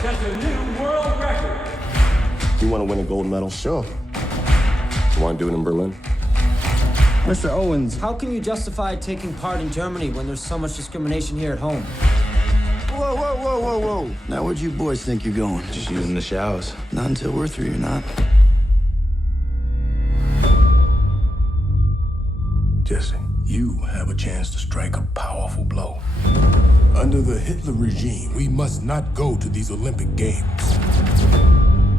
sets a new world record. You want to win a gold medal? Sure. You want to do it in Berlin? Mr. Owens. How can you justify taking part in Germany when there's so much discrimination here at home? Whoa, whoa, whoa, whoa, whoa. Now where'd you boys think you're going? Just using the showers. Not until we're through, you're not. Jesse, you have a chance to strike a powerful blow. Under the Hitler regime, we must not go to these Olympic Games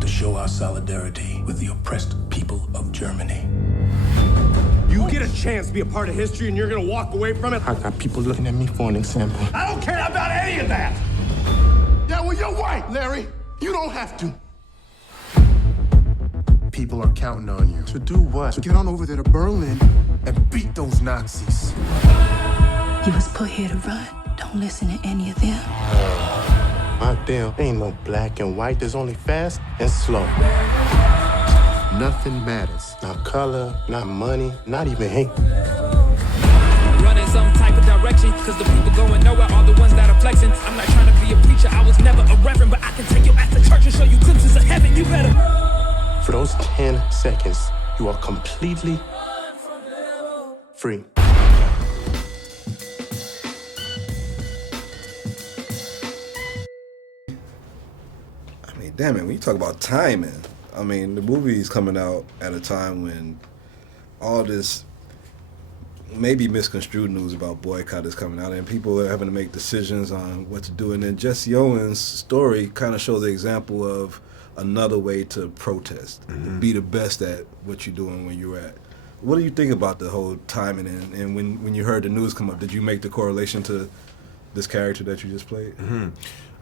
to show our solidarity with the oppressed people of Germany. You get a chance to be a part of history and you're gonna walk away from it? I got people looking at me for an example. I don't care about any of that! Yeah, well, you're right, Larry. You don't have to. People are counting on you. To do what? To get on over there to Berlin and beat those Nazis. You was put here to run. Don't listen to any of them. Out there ain't no black and white. There's only fast and slow. Nothing matters. Not color, not money, not even hate. Running some type of direction, cause the people going nowhere are the ones that are flexing. I'm not trying to be a preacher, I was never a reverend, but I can take your ass to church and show you glimpses of heaven. You better. For those 10 seconds, you are completely free. I mean, damn it, when you talk about timing, I mean, the movie is coming out at a time when all this maybe misconstrued news about boycott is coming out and people are having to make decisions on what to do. And then Jesse Owen's story kind of shows the example of another way to protest, to be the best at what you're doing when you're at. What do you think about the whole timing? And when you heard the news come up, did you make the correlation to this character that you just played?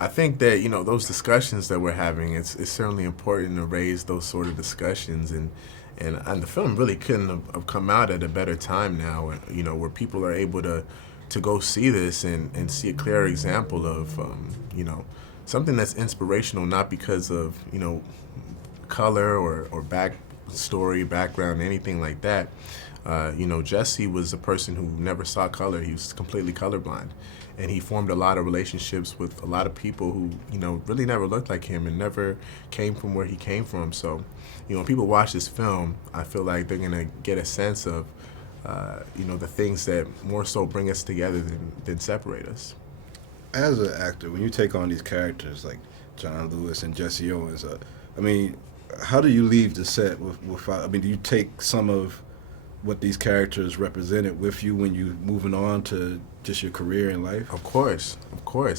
I think that, you know, those discussions that we're having, it's certainly important to raise those sort of discussions, and the film really couldn't have come out at a better time now, you know, where people are able to go see this and see a clear example of, you know, something that's inspirational, not because of, you know, color or background, anything like that. You know, Jesse was a person who never saw color. He was completely colorblind. And he formed a lot of relationships with a lot of people who, you know, really never looked like him and never came from where he came from. So, you know, when people watch this film, I feel like they're going to get a sense of, you know, the things that more so bring us together than separate us. As an actor, when you take on these characters like John Lewis and Jesse Owens, I mean, how do you leave the set with I mean, do you take some of what these characters represented with you when you moving on to just your career in life? Of course.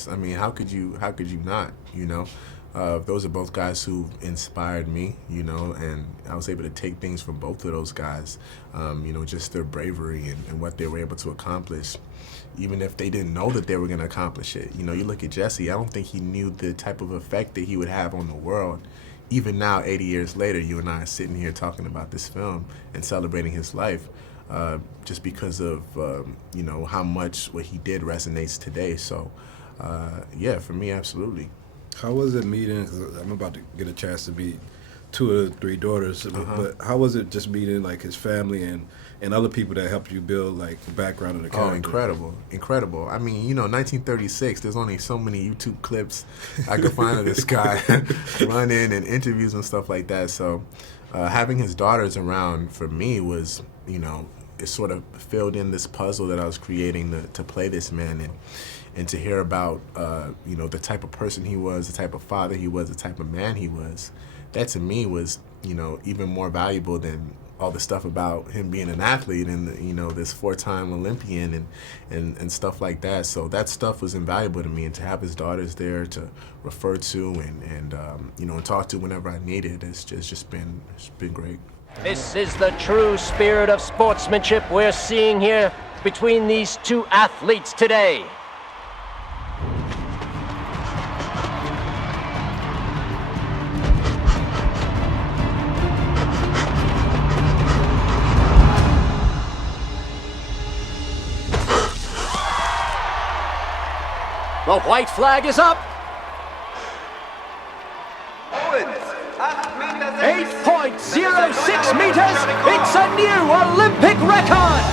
I mean, how could you not, you know? Those are both guys who inspired me, you know, and I was able to take things from both of those guys, you know, just their bravery and what they were able to accomplish, even if they didn't know that they were going to accomplish it. You know, you look at Jesse, I don't think he knew the type of effect that he would have on the world. Even now, 80 years later, you and I are sitting here talking about this film and celebrating his life, just because of, you know, how much what he did resonates today. So, yeah, for me, absolutely. How was it meeting, because I'm about to get a chance to meet 2 of the 3 daughters, but how was it just meeting like his family and other people that helped you build like the background of the character? Oh, incredible. I mean, you know, 1936, there's only so many YouTube clips I could find of this guy running and interviews and stuff like that. So having his daughters around for me was, you know, it sort of filled in this puzzle that I was creating to play this man and to hear about, you know, the type of person he was, the type of father he was, the type of man he was. That to me was, you know, even more valuable than all the stuff about him being an athlete and, you know, this 4-time Olympian and stuff like that. So that stuff was invaluable to me, and to have his daughters there to refer to and you know, and talk to whenever I needed, it's just been great. This is the true spirit of sportsmanship we're seeing here between these 2 athletes today. The white flag is up. 8.06 meters. It's a new Olympic record.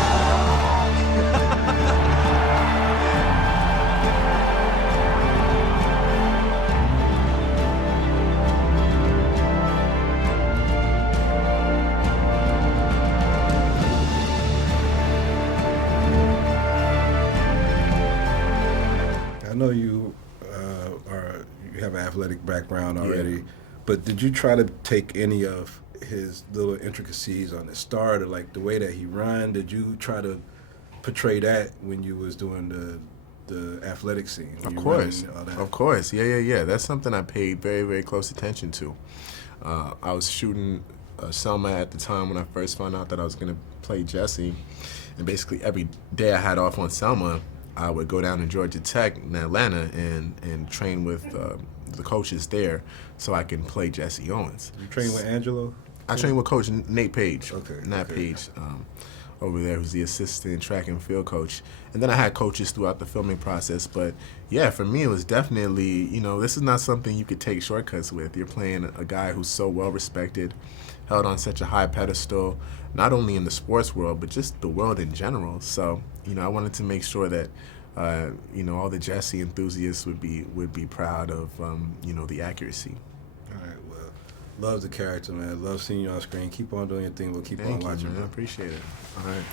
know you you have an athletic background already, but did you try to take any of his little intricacies on the start, or like the way that he run? Did you try to portray that when you was doing the athletic scene? Of course. Yeah. That's something I paid very, very close attention to. I was shooting Selma at the time when I first found out that I was going to play Jesse, and basically every day I had off on Selma, I would go down to Georgia Tech in Atlanta and train with the coaches there so I can play Jesse Owens. You train with Angelo? I trained with Coach Nate Page. Nate Page over there, who's the assistant track and field coach. And then I had coaches throughout the filming process. But yeah, for me, it was definitely, this is not something you could take shortcuts with. You're playing a guy who's so well respected, held on such a high pedestal, not only in the sports world, but just the world in general. So, I wanted to make sure that, all the Jesse enthusiasts would be proud of, the accuracy. All right, well, love the character, man. Love seeing you on screen. Keep on doing your thing. We'll keep on watching. Man. I appreciate it. All right.